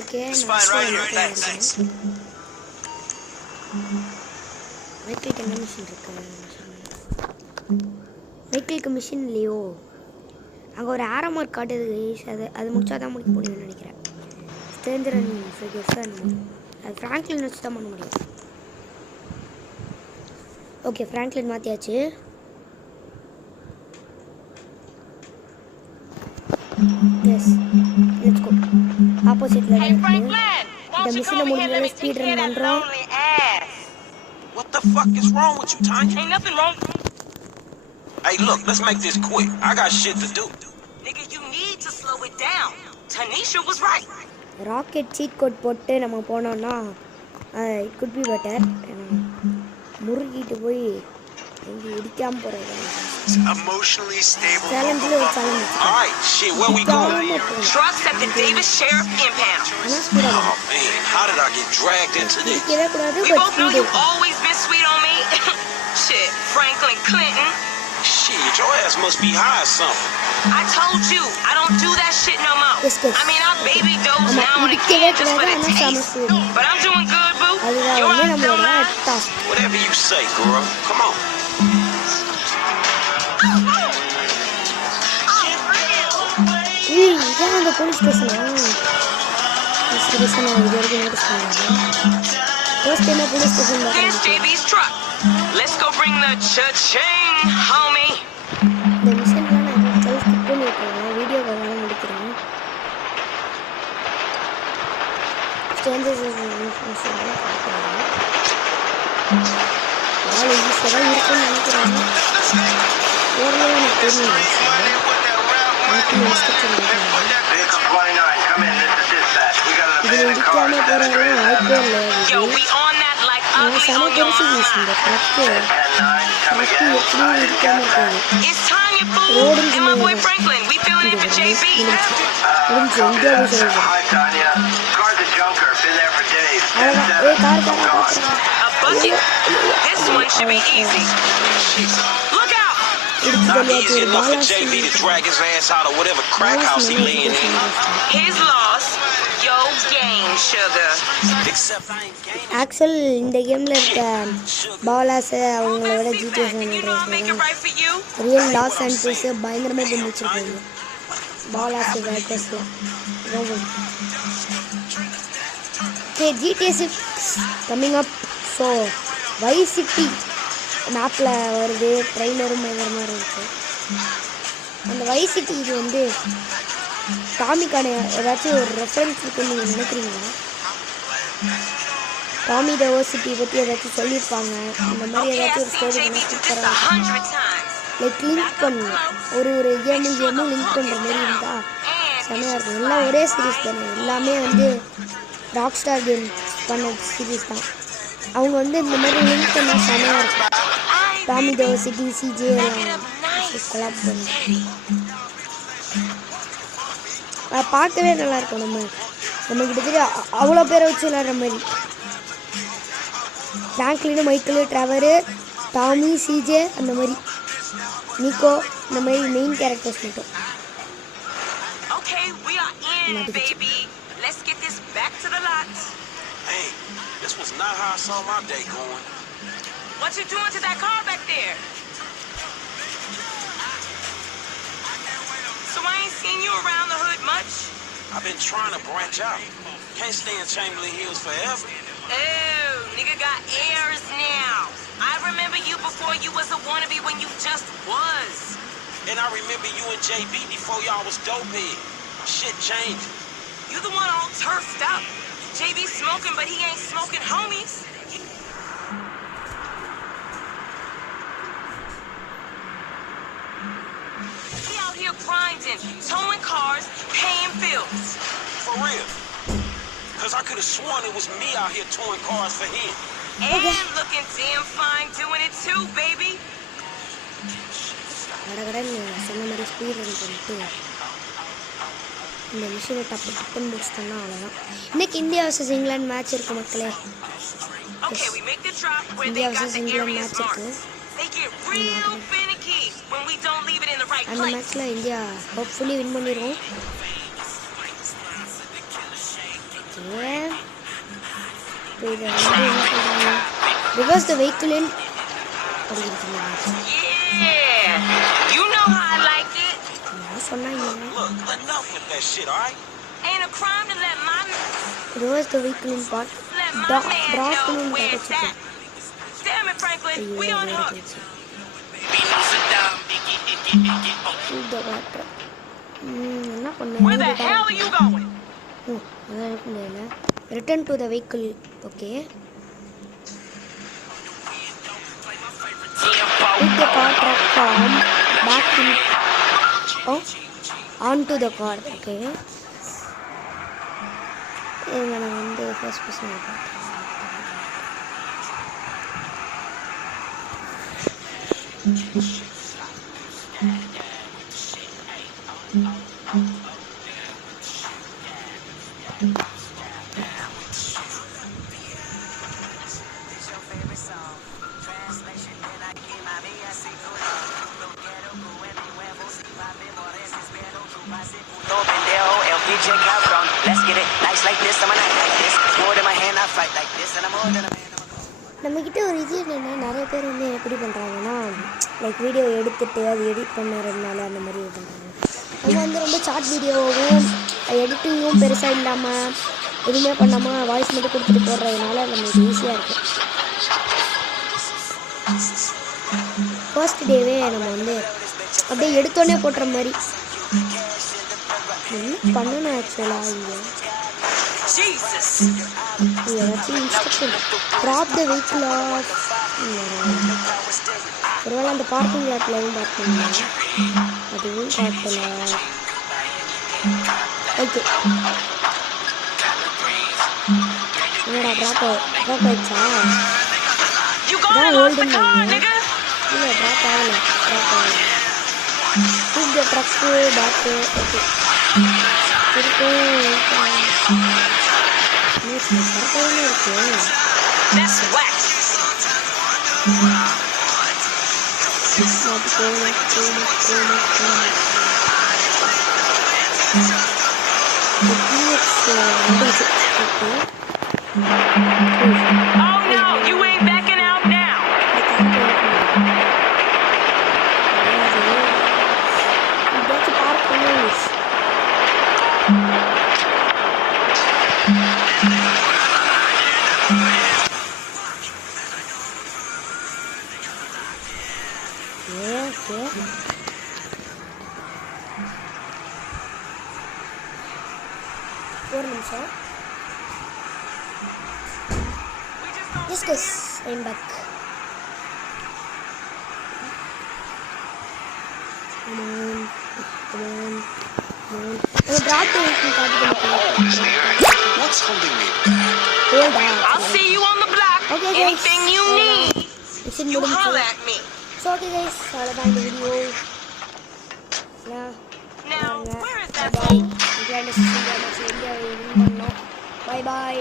Okay, It's fine right here. Relax. Thanks. மைக்கேலுக்கு என்ன மிஷின் இருக்கு? மைக்கேலுக்கு மிஷின் இல்லையோ? அங்கே ஒரு ஆரோ மார்க் காட்டுது. அது முடிச்சா தான் முடிக்க முடியும்னு நினைக்கிறேன். ஸ்ட்ரேஞ்சர் அண்ட் ஃபிகர்ஸ் என்னமோ அது ஃப்ராங்க்லின் வச்சு தான் பண்ண முடியும். ஓகே, ஃப்ராங்க்லின் மாற்றியாச்சு. Yes, let's go. ஆப்போசிட்டில் தான் இருக்குது. இந்த மிஷினை முடிஞ்சாலே ஸ்பீட் ரன் பண்ணுறோம். What the fuck is wrong with you, Tanya? Ain't nothing wrong. Hey, look, let's make this quick. I got shit to do. Nigga, you need to slow it down. Tanisha was right. Rocket cheat code போட்டு நம்ம போனோம்னா it could be better. முருகிட்டு போய் எங்கே இடிக்காம போகிறது. Emotionally stable. சேலஞ்சில் ஒரு challenge. All right, shit, where we going? Trucks at the Davis Sheriff Impound. Oh man, how did I get dragged into this? We both know you've always been sweet on me. Shit, Franklin Clinton. Shit, your ass must be high or something. I told you, I don't do that shit no more. I mean, I baby dose now and again just for the taste. But I'm doing good, boo. Your ass don't mind. Whatever you say, girl. Come on. இதான் அந்த போலீஸ் ஸ்டேஷனா? ஸ்டேஷன் இது வரைக்கும் நோட்டீஸ் பண்ணுவாங்க. First time police station தான். There's JB's truck. Let's go bring the cha-ching, homie. இந்த மிஷன்லாம் நான் செல்ஃப் ஸ்கிப் பண்ணிருக்கேன். வீடியோக்காக தான் முடிக்கிறேன். ஸ்ட்ரேஞ்சர்ஸ் இன்ஃபர்மேஷன் பார்க்குறாங்க. நாலு ஈஸியாக இருக்குன்னு நினைக்கிறாங்க. ஓரளவு எனக்கு தெரியும். இது இடிக்காம போகிறவங்க வாய்ப்பே இல்லை. நான் செம பெருசு வீசு இந்த ட்ரக்கு எப்படியும் இடிக்காம இருக்காது. ரோடு இந்தியா போய் சொல்லுங்க. அவ்வளோதான். Easy enough for JB to drag his ass out of whatever crack house he laying in. His loss, your game, sugar. Except I ain't gaining. Actual இந்த கேமில் இருக்க பாலாஸை அவங்கள விட ஜிடிஎஸ் ரியல் லாஸ் அண்ட் பயங்கரமாக பண்ணி வச்சுருக்காங்க. பாலாஸ் வேக்கர்ஸில் okay. GTS coming up. So Vice City மேப்பில் வருது. ட்ரெய்லரும் பயங்கரமாக இருக்குது. அந்த வைஸ் சிட்டி இது வந்து டாமிக்கான ஏதாச்சும் ஒரு ரெஃபரன்ஸ் இருக்குன்னு நீங்கள் நினைக்கிறீங்களா? டாமி த சிட்டி பற்றி ஏதாச்சும் சொல்லியிருப்பாங்க. இந்த மாதிரி ஏதாச்சும் ஒரு ஸ்டோரி பண்ணி சூப்பராக லைக் லிங்க் பண்ணணும். ஒரு கேமும் லிங்க் பண்ணுற மாதிரி இருந்தால் செமையாக இருக்கும். எல்லாம் ஒரே சீரீஸ் தானே. எல்லாமே வந்து ராக் ஸ்டார் கேம் பண்ண சீரீஸ் தான். அவங்க வந்து இந்த மாதிரி லிங்க் பண்ணால் செமையாக இருக்கும். டாமி த சிட்டி சிஜே கொலாப் பண்ணி பார்க்கவே நல்லாயிருக்கும். நம்ம கிட்டத்தட்ட அவ்வளோ பேரை வச்சு விளையாடுற மாதிரி. ஃப்ராங்க்லின், மைக்கேல், ட்ரெவரு, டாமி, சிஜே, அந்த மாதிரி நிக்கோ, இந்த மாதிரி மெயின் கேரக்டர்ஸ் மட்டும். This was not how I saw my day going. What you doing to that car back there? So I ain't seen you around the hood much. I've been trying to branch out. Can't stay in Chamberlain Hills forever. Oh, nigga got airs now. I remember you before you was a wannabe when you just was. And I remember you and JB before y'all was dopehead. Shit changed. You the one all turfed up. JB smoking, but he ain't smoking homies. He out here grinding, towing cars, paying bills. For real. Because I could have sworn it was me out here towing cars for him. And looking damn fine doing it too, baby. சொன்ன மாதிரி speed run பண்ணிட்டு இந்த விஷயம் டப்புன்னு முடிச்சிட்டோம்னா அவ்வளோதான். இன்னைக்கு India versus England மேட்ச் இருக்குது மக்களே. இந்தியா வர்சஸ் இங்கிலாந்து மேட்ச் இருக்குது. அந்த மேட்ச்சில் இந்தியா ஹோப்ஃபுல்லி வின் பண்ணிடுவோம். ஓகே இப்போ இதை வந்து என்ன பண்ணுறாங்க ரிவர்ஸ் த வெஹிக்கிள் இன் Yeah, you know how I like it. சொன்னாங்க Look, enough with that shit, all right? Ain't a crime to let my reverse the வெஹிக்கிள் இன் பார்ட் ட்ராப் பண்ணணும் கிடச்சிட்டு Damn it, Franklin. We on hook. இந்த வாட்டர் என்ன Where the hell are you going? அதான் இருக்க முடியல return to the vehicle okay Put the car truck from back in onto the car. Okay. இவங்க நான் வந்து ஃபர்ஸ்ட் பர்சன் பார்த்தேன் Let's get it nice like this. I'm a night like this. More than my hand, I fight like this, and I'm more than a man. நம்மக்கிட்ட ஒரு இது என்னென்னா நிறைய பேர் வந்து எப்படி பண்ணுறாங்கன்னா லைக் வீடியோ எடுத்துட்டு அது எடிட் பண்ணுறதுனால அந்த மாதிரி இது பண்ணுறாங்க நம்ம வந்து ரொம்ப ஷார்ட் வீடியோவும் எடிட்டிங்கும் பெருசாக இல்லாமல் எதுவுமே பண்ணாமல் வாய்ஸ் மட்டும் கொடுத்துட்டு போடுறதுனால நம்மளுக்கு ஈஸியாக இருக்கும் ஃபர்ஸ்ட் டேவே நம்ம வந்து அப்படியே எடுத்தோடனே போட்டுற மாதிரி பண்ணணும் ஆக்சுவலாக இங்கே ஏதாச்சும் instruction drop the vehicle off ஒருவேளை அந்த பார்க்கிங் லாட்லையும் பார்த்தீங்கன்னா அதுவும் காட்டல ஓகே என்னடா ட்ராப் ஆயிடுச்சா இதான் ஓல்டுன்னு இல்லை ட்ராப் ஆகலை இந்த ட்ரக்கு பேக்கு ஓகே திருப்பவும் கரெக்டாக இருக்கு ஒரு நிமிஷம் yes yes I'm back What's holding me? I'll see you on the block. Okay, guys. Anything you need, you holler at me. So okay guys, அவ்வளோதான் இந்த video Now, where is that பாய் phone? இந்தியாவில் பண்ணோம் பாய் பாய்